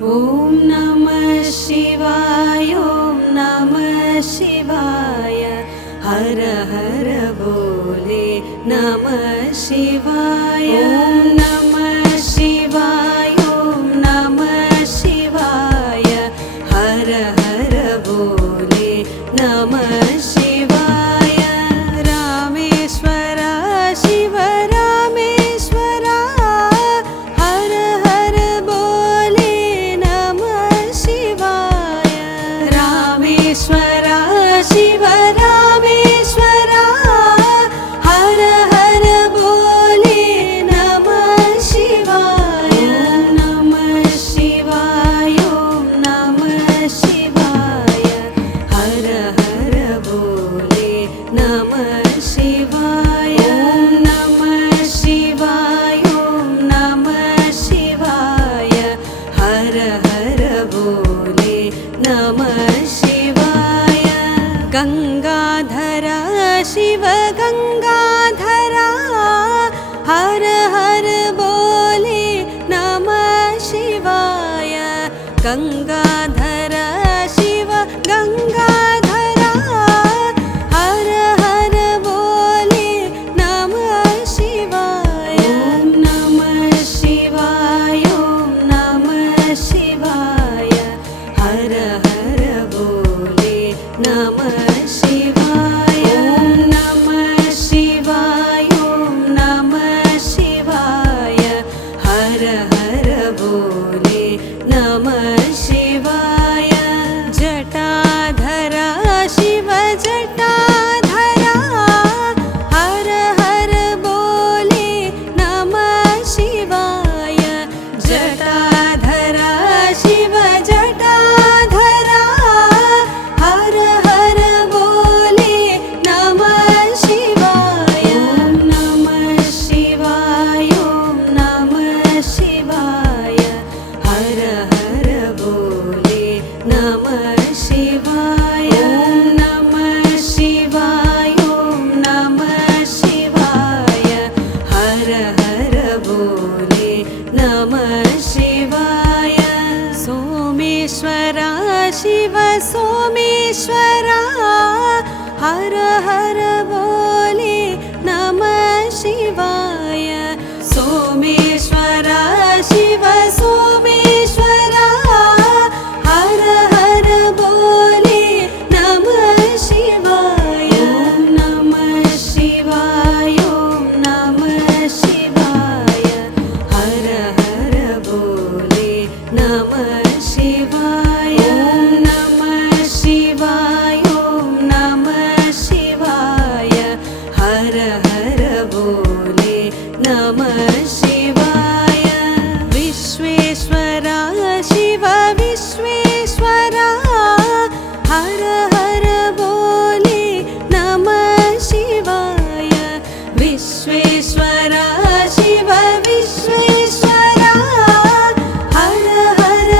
ॐ नमः शिवाय ॐ नमः शिवाय हर हर बोले नमः शिवाय ॐ नमः शिवाय ॐ नमः शिवाय हर हर बोले नमः शिवाय रामेश्वर शिव रामेश्वर हर हर बोले नमः शिवाय रामेश्वर शिव रामेश्वर हर हर बोले नमः शिवाय नमः शिवाय ॐ नमः शिवाय हर हर बोले नमः शिवाय नमः शिवाय ॐ नमः शिवाय हर हर बोले नमः शिवाय गंगाधर शिव गंगाधर हर हर बोले नमः शिवाय गंगाधर शिव गंगाधर हर हर बोले नमः शिवाय ॐ नमः शिवाय ॐ नमः शिवाय हर हर बोले नमः शिवाय ॐ नमः शिवाय ॐ नमः शिवाय हर हर बोले नमः शिवाय जटाधर शिव जटाधर हर हर बोले नमः शिवाय जटाधर शिव जटाधर हर हर बोले नमः शिवाय नमः शिवाय ॐ नमः शिवाय हर हर बोले नमः शिवाय नमः शिवाय ॐ नमः शिवाय हर हर बोले नमः शिवाय सोमेश्वर शिव सोमेश्वर हर हर बोले नमः शिवाय सोमेश्वर शिव सोमेश्वर हर हर बोले नमः शिवाय नमः शिवाय ॐ नमः शिवाय हर हर बोले नमः शिवाय नमः शिवाय ॐ नमः शिवाय हर हर बोले नमः शिवाय विश्वेश्वर शिव विश्वेश्वर हर हर बोले नमः शिवाय विश्वेश्वर शिव विश्वेश्वर हर हर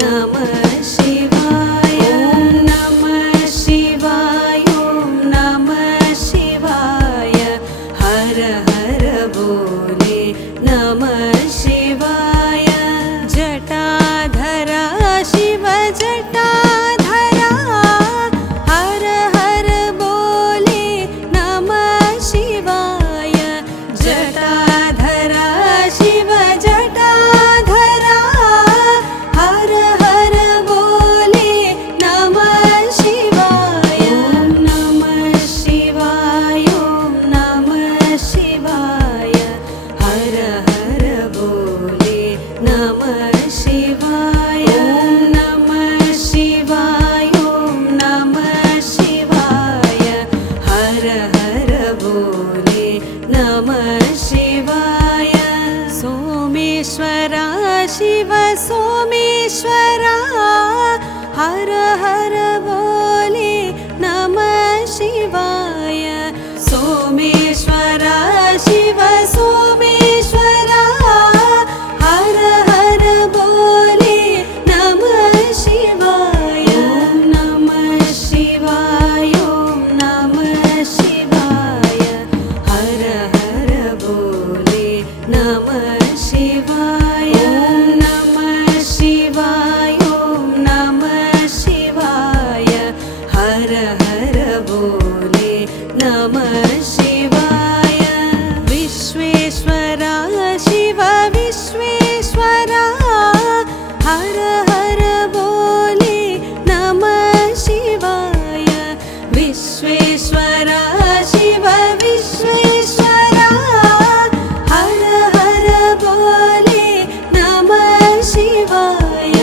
नमः शिवाय नमः शिवाय नमः शिवाय हर हर बोले नमः शिवाय जटाधरा शिव जटाधरा हर हर बोले नमः शिवाय जटाधरा शिव जटाधरा हर हर बोले नमः शिवाय नमः शिवाय नमः शिवाय हर हर बोले नमः शिवाय नमः शिवाय नमः शिवाय हर हर बोले नमः शिवाय सोमेश्वरा शिव सोमेश्वरा हर हर बोले नमः शिवाय सोमेश्वरा शिव सोमेश्वरा हर हर बोले नमः शिवाय नमः शिवाय नमः शिवाय हर हर बोले नमः शिवाय नमः शिवाय नमः शिवाय हर हर बोले नमः शिवाय विश्वेश्वरा शिव विश्वेश्वरा हर हर बोले नमः शिवाय विश्वेश्वरा शिव विश्वेश्वरा हर हर बोले नमः शिवाय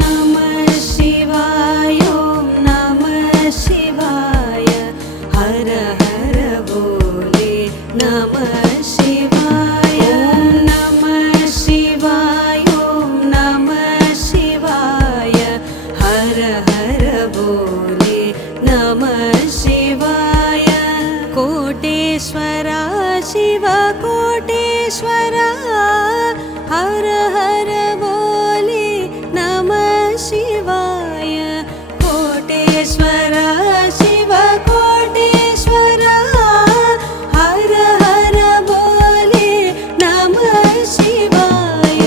नमः शिवाय नमः शिवाय हर हर बोले नमः शिवाय नमः शिवाय नमः शिवाय हर हर बोले नमः शिवाय कोटेश्वरा शिव कोटेश्वरा हर हर बोले नमः शिवाय कोटेश्वरा शिव कोटेश्वरा हर हर बोले नमः शिवाय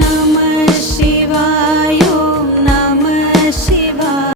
नमः शिवाय नमः शिवाय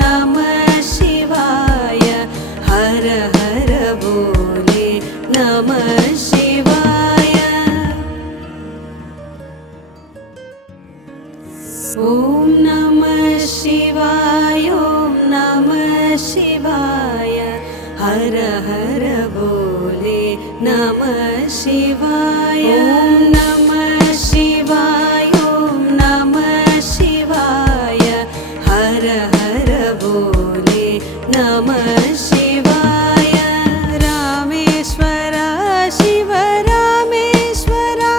नमः शिवाय हर हर बोले नमः शिवाय ॐ नमः शिवाय नमः शिवाय हर हर बोले नमः शिवाय नमः शिवाय नमः शिवाय हर हर बोले नमः शिवाय रामेश्वरा शिव रामेश्वरा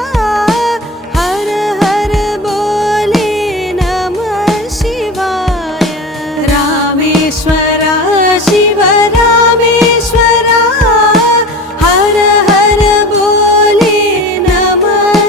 हर हर बोले नमः शिवाय रामेश्वरा शिव रामेश्वरा हर हर बोले नमः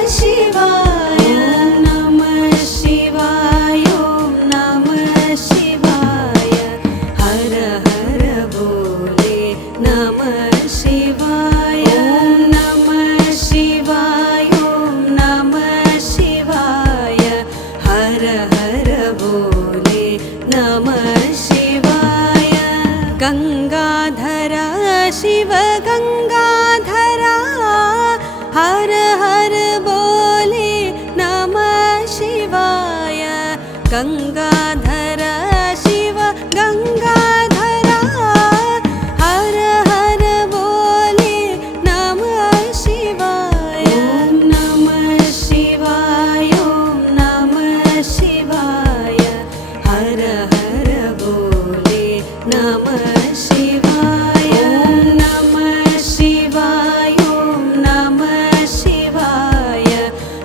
गंगाधर शिव गंगाधरा हर हर बोले नमः शिवाय ओम नमः शिवाय ओम नमः शिवाय हर हर बोले नमः शिवाय ओम नमः शिवाय ओम नमः शिवाय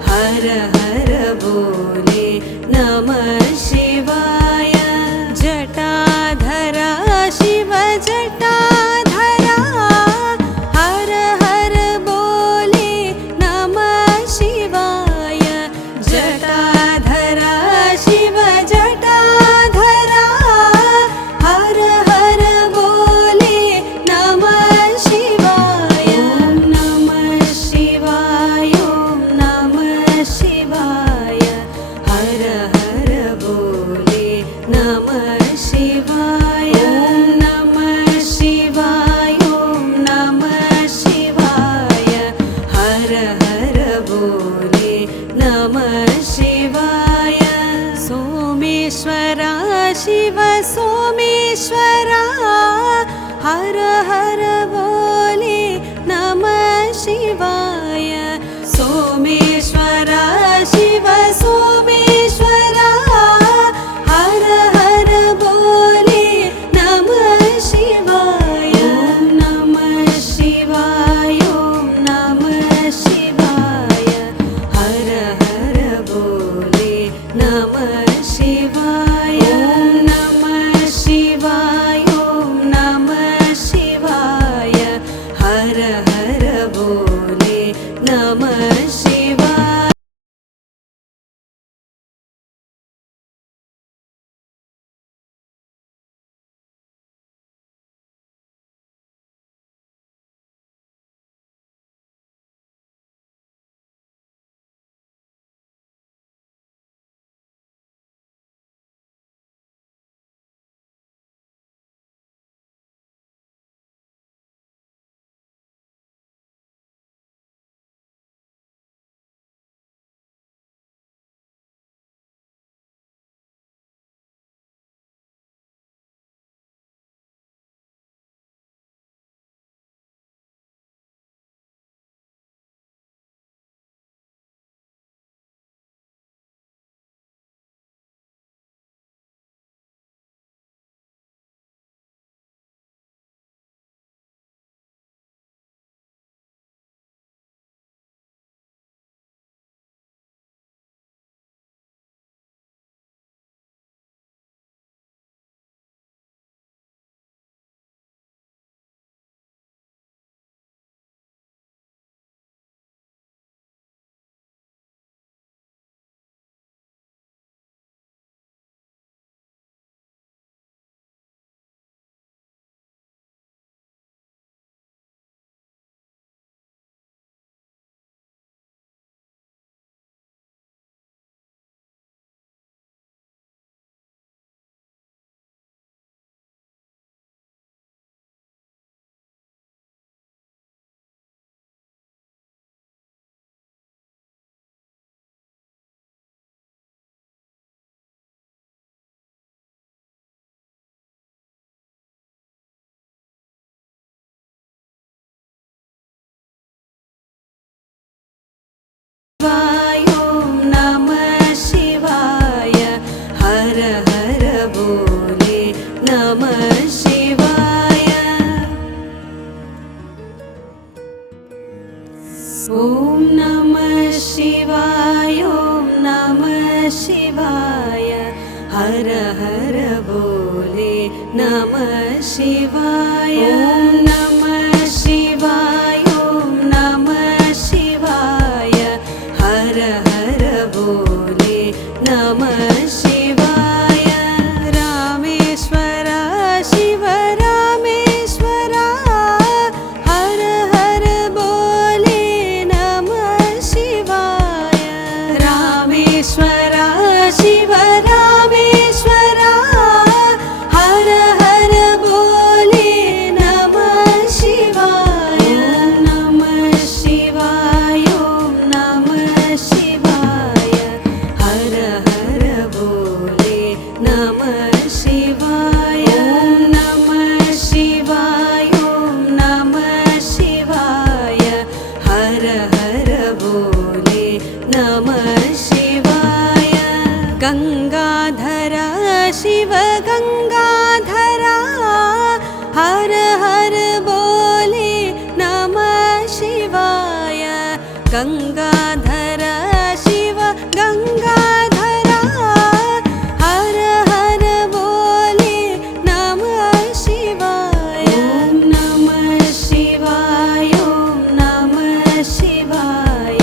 हर हर बोले नमः शिवाय जटाधरा शिव जटाधरा हर हर बोले नमः शिवाय जटाधरा शिव जटाधरा हर हर बोले नमः शिवाय ओम नमः शिवाय ओम नमः शिवाय हर हर बोले नमः शिवाय ओम नमः शिवाय ओम नमः शिवाय हर हर बोले नमः शिवाय सोमेश्वरा शिव सोमेश्वरा हर हर बोले नमः शिवाय सोमेश्वरा शिव सोमेश्वरा हर हर बोले नमः शिवाय ओम नमः शिवाय ओम नमः शिवाय हर हर बोले नमः शिवाय ओम नमः शिवाय ओम नमः शिवाय हर हर बोले नमः शिवाय ओम नमः शिवाय हर हर बोले नमः शिवाय ओम नमः शिवाय ओम नमः शिवाय हर हर बोले नमः शिवाय ओम नमः शिवाय ओम नमः शिवाय हर हर बोले नमः शिवाय रामेश्वरा शिव रामेश्वरा हर हर बोले नमः शिवाय रामेश्वरा शिव रामेश्वरा हर हर बोले नमः गंगाधर शिव गंगाधरा हर हर बोले नमः शिवाय ओम नमः शिवाय ओम नमः शिवाय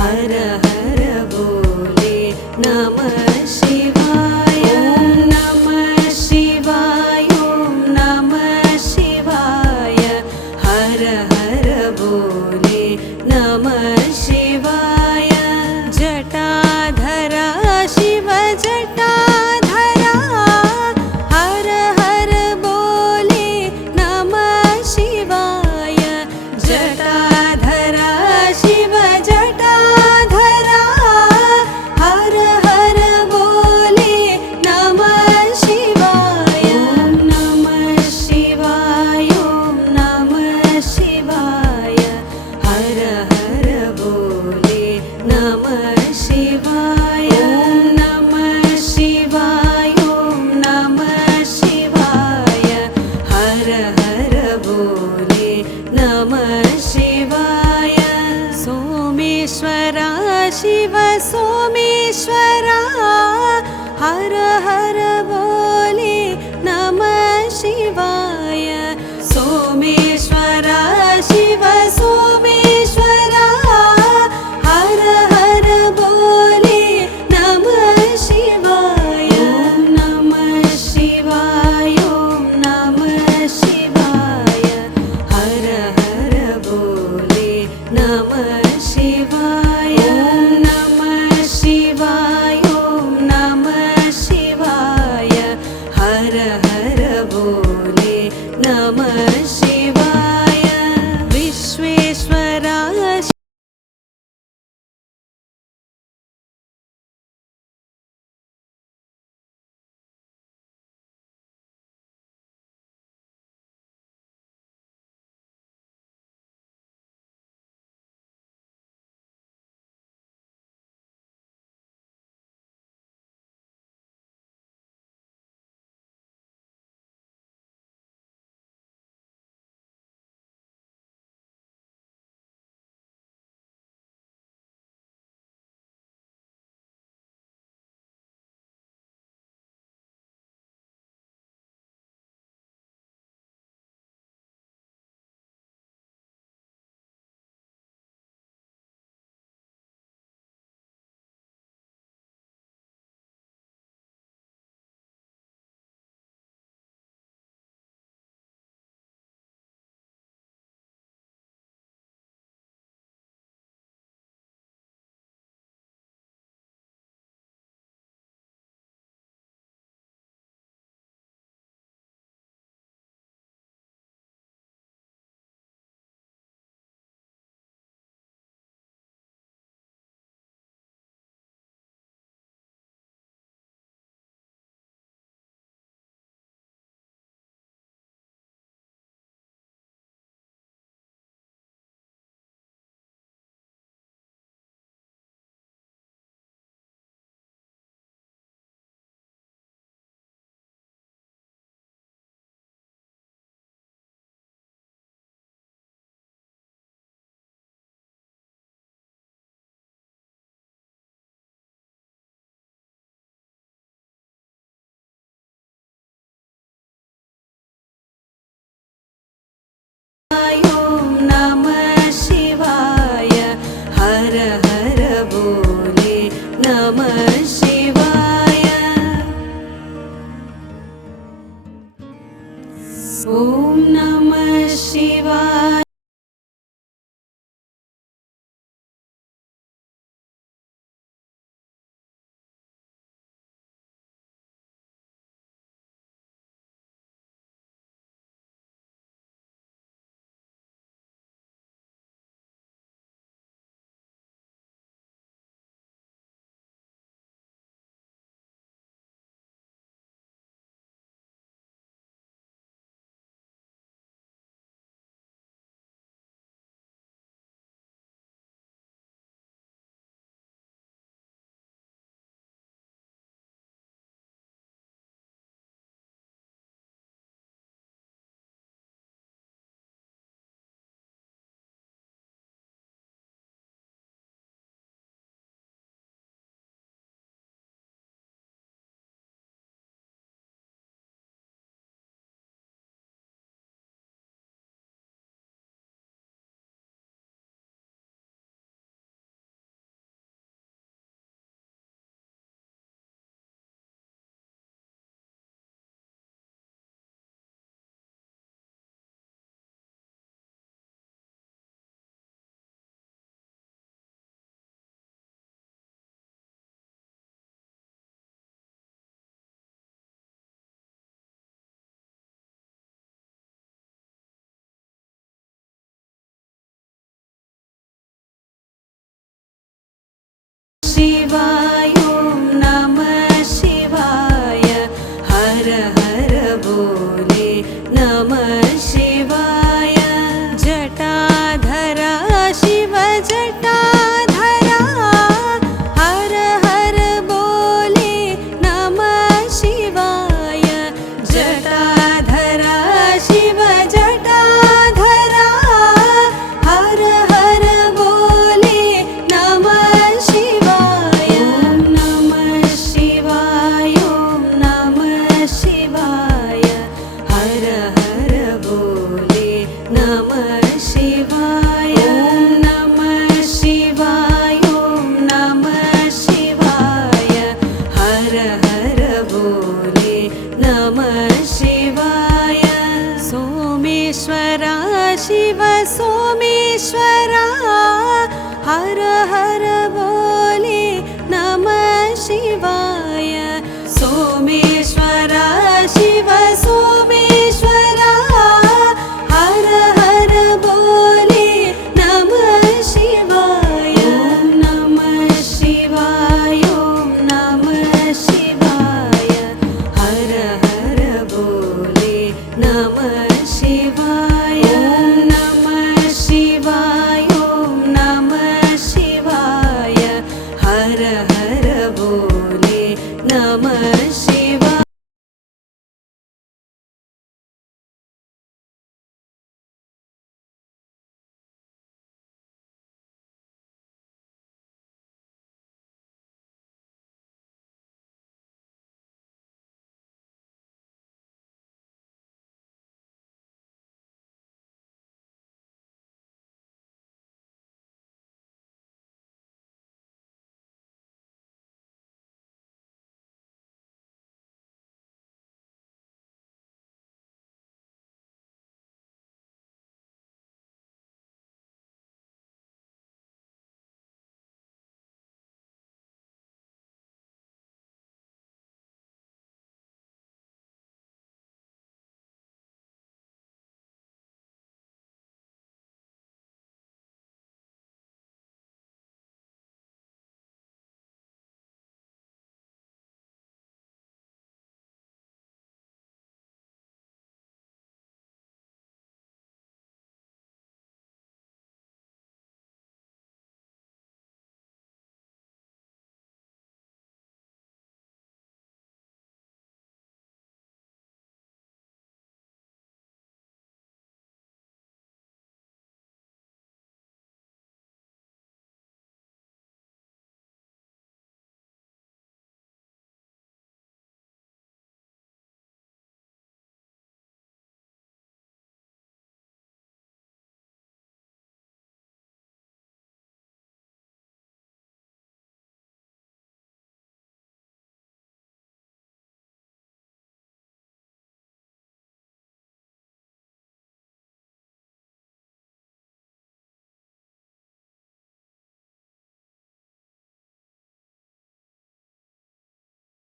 हर हर बोले नमः शिवाय ओम नमः शिवाय ओम नमः शिवाय हर हर बोले नमः शिवाय जटाधरा शिव जटाधरा हर हर बोले नमः शिवाय जटाधरा शिव जटाधरा हर हर बोले नमः शिवाय ओम नमः शिवाय ओम नमः शिवाय हर हर बोले नमः शिवाय ओम नमः शिवाय ओम नमः शिवाय हर हर बोले नमः शिवाय सोमेश्वरा शिव सोमेश्वरा हर हर बोले नमः शिवाय सोमेश्वरा शिव सोमेश्वरा हर हर बोले नमः शिवाय ओम नमः शिवाय ओम नमः शिवाय हर हर बोले नमः शिवाय ओम नमः शिवाय ओम नमः शिवाय हर हर बोले नमः शिवाय विश्वेश्वरा शिवाय ॐ नमः शिवाय हर हर बोले नमः शिवाय जटाधरा शिव जटाधरा हर हर बोले नमः शिवाय जटाधरा शिव जटाधरा हर हर बोले नमः शिवाय नमः शिवाय ॐ नमः शिवाय हर हर बोले नमः शिवाय नमः शिवाय ॐ नमः शिवाय हर हर बोले नमः शिवाय सोमेश्वरा शिव सोमेश्वरा हर हर बोले नमः शिवाय सोमेश्वरा शिव सोमेश्वरा हर हर बोले नमः शिवाय नमः शिवाय ॐ नमः शिवाय हर हर बोले नमः शिवाय नमः शिवाय ॐ नमः शिवाय हर हर बोले नमः शिवाय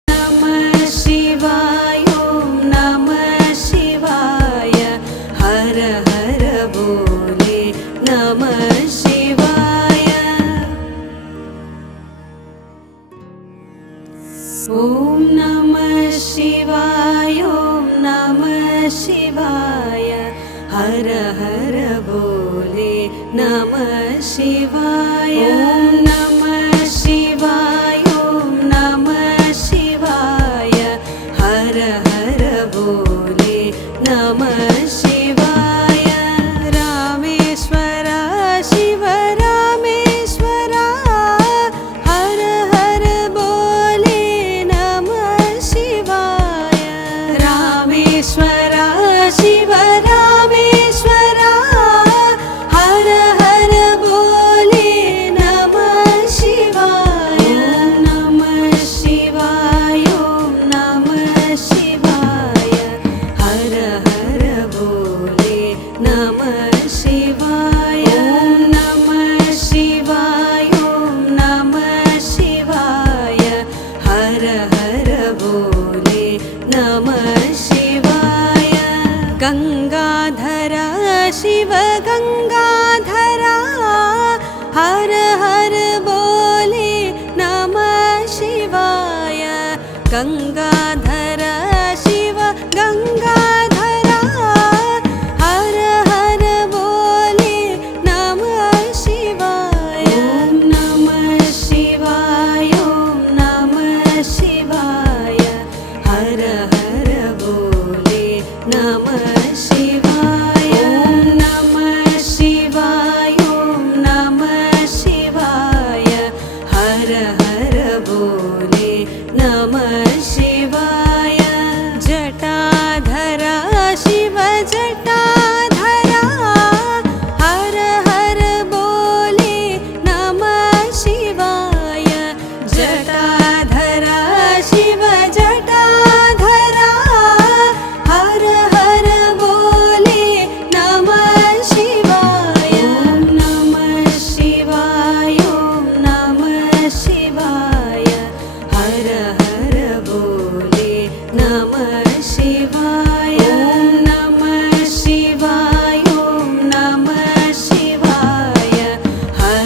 नमः शिवाय ॐ नमः शिवाय हर हर बोले नमः शिवाय ॐ नमः शिवाय ॐ नमः शिवाय हर हर बोले नमः शिवाय नमः शिवाय ॐ नमः शिवाय हर हर बोले नमः शिवाय रामेश्वरा शिव रामेश्वरा हर हर बोले नमः शिवाय रामेश्वरा शिव रामेश्वरा हर हर बोले नमः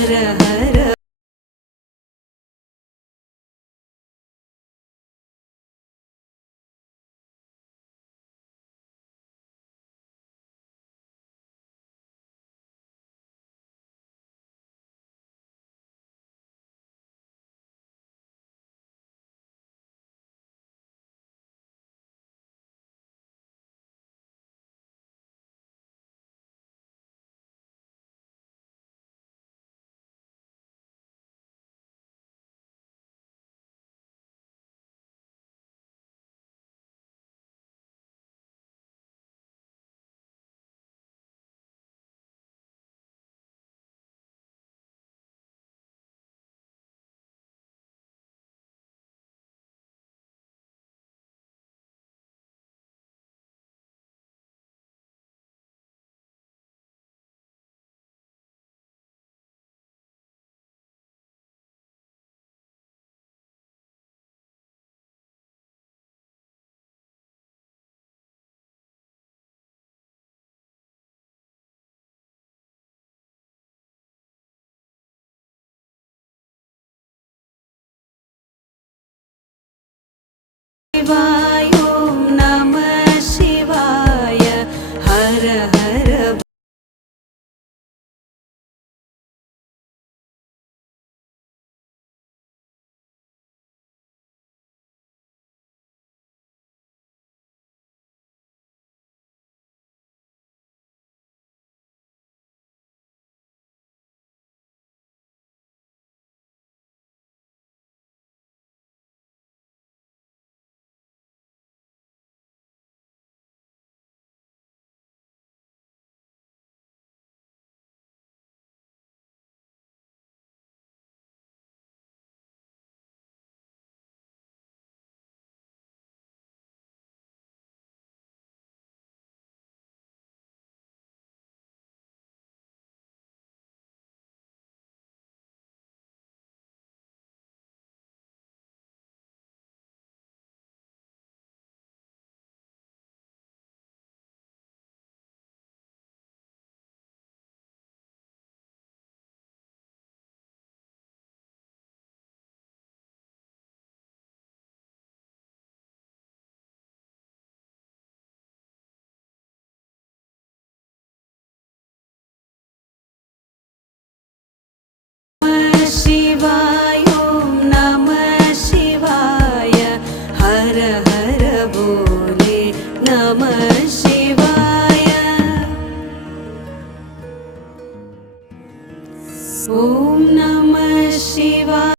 हर हर शिवाय ॐ नमः शिवाय हर हर शिवाय ॐ नमः शिवाय हर हर बोले नमः शिवाय ॐ नमः शिवाय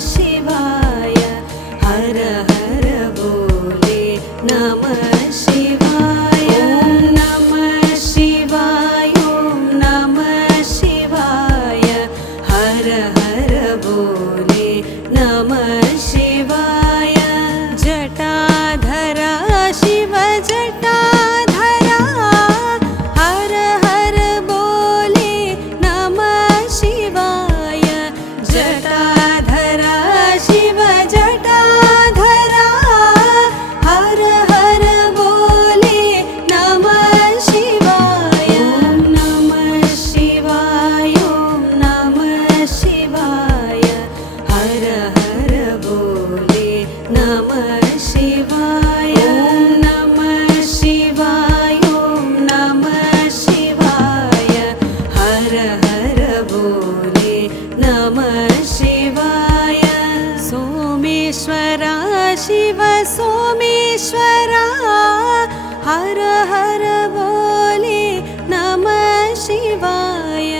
शिवाय हर हर बोले नमः शिवाय नमः शिवाय ॐ नमः शिवाय हर हर बोले नमः शिवाय जटाधरा शिव जटाधरा हर हर बोले नमः शिवाय जटाधरा शिव रामेश्वरा शिव सोमेश्वरा हर हर बोले नमः शिवाय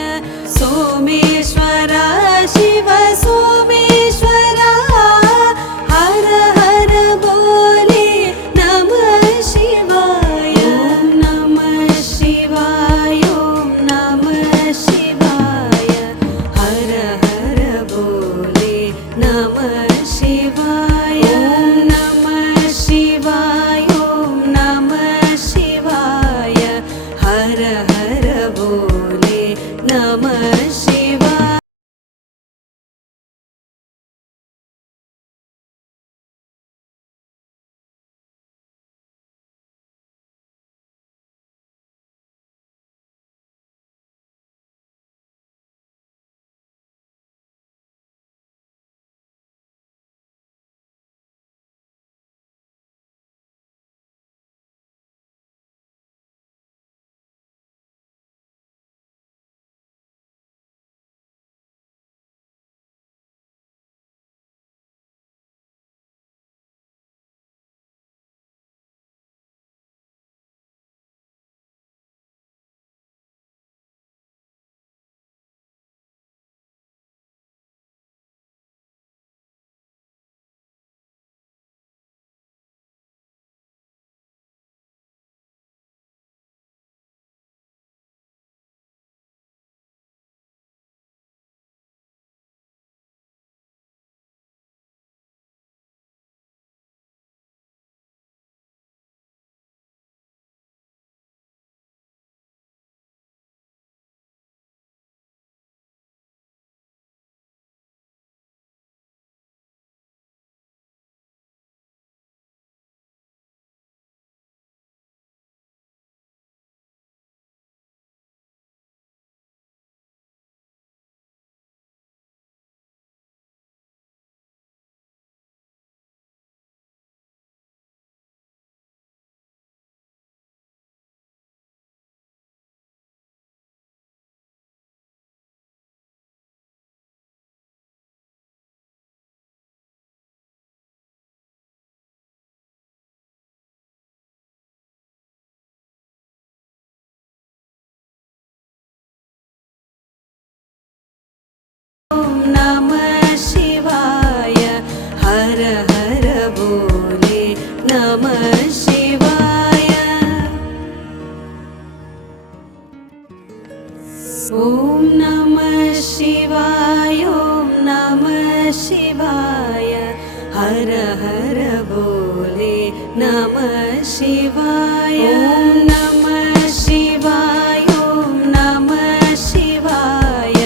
सोमेश्वरा शिव सोमेश्वरा हर हर बोले नमः शिवाय ओम नमः शिवाय ओम नमः शिवाय हर हर बोले नमः शिवाय ओम नमः शिवाय ओम नमः शिवाय हर हर बोले नमः शिवाय ओम नमः शिवाय हर हर बोले नमः शिवाय ओम नमः शिवाय ओम नमः शिवाय हर हर बोले नमः शिवाय ओम नमः शिवाय ओम नमः शिवाय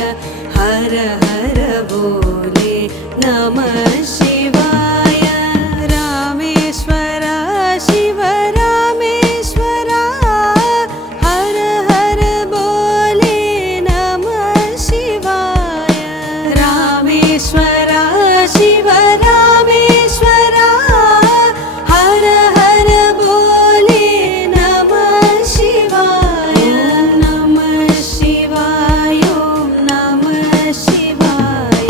हर हर बोले नमः शिवाय रामेश्वरा शिव रामेश्वरा हर हर बोले नमः शिवाय रामेश्वरा शिव रामेश्वरा हर हर बोले नमः शिवाय ओम नमः शिवाय ओम नमः शिवाय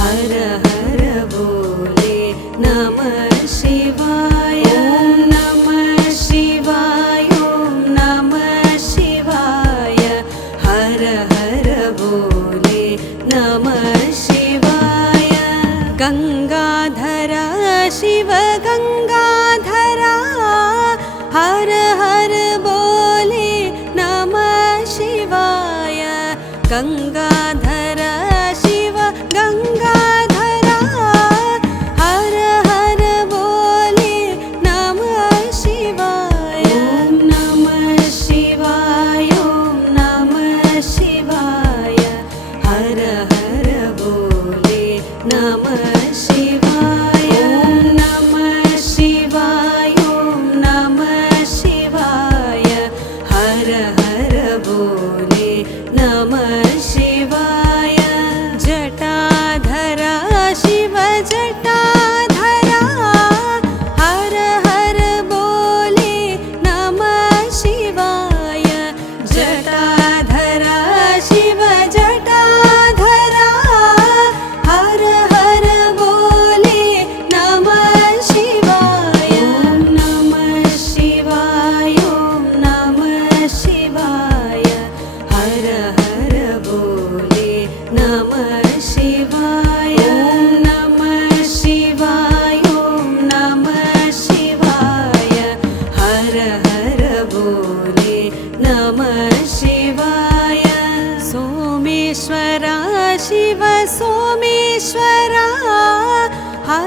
हर हर बोले नमः शिवाय ओम नमः शिवाय ओम नमः शिवाय हर हर बोले नमः शिवाय गंगाधरा शिव गंगाधरा हर हर बोले नमः शिवाय गंगाधरा शिव गंगाधरा हर हर बोले नमः शिवाय ओम नमः शिवाय ओम नमः शिवाय हर हर बोले नमः शिवाय ओम नमः शिवाय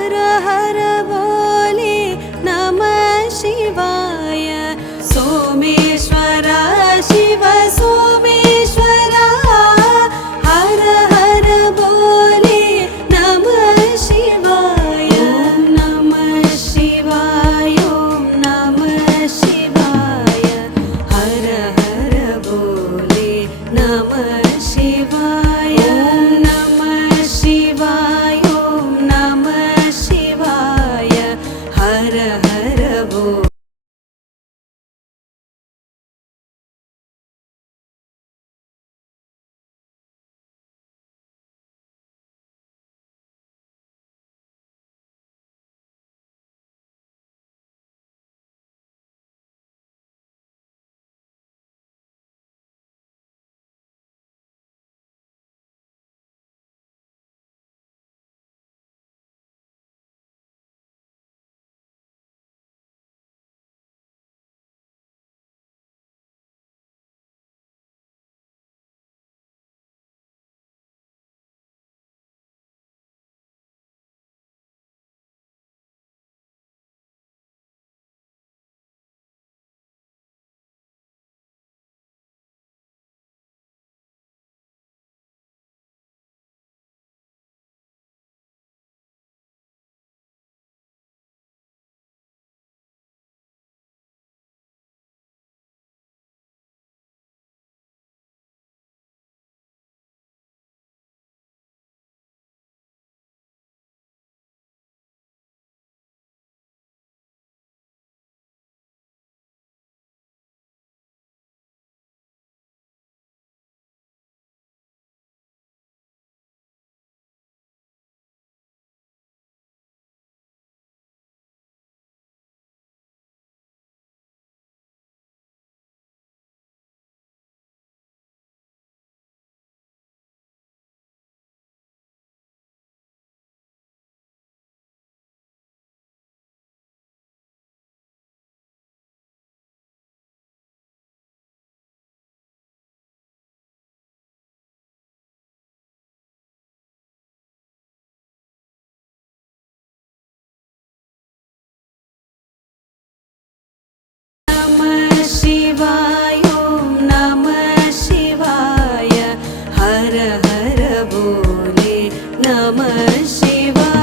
हर हर बोले नमः शिवाय। सोमेश्वरा शिव सोमेश्वरा हर हर बोले नमः शिवाय। ॐ नमः शिवाय ॐ नमः शिवाय हर हर बोले नमः शिवाय। ॐ नमः शिवाय ॐ नमः शिवाय हर हर बोले। नमः शिवाय ॐ नमः शिवाय हर हर बोले नमः शिवाय।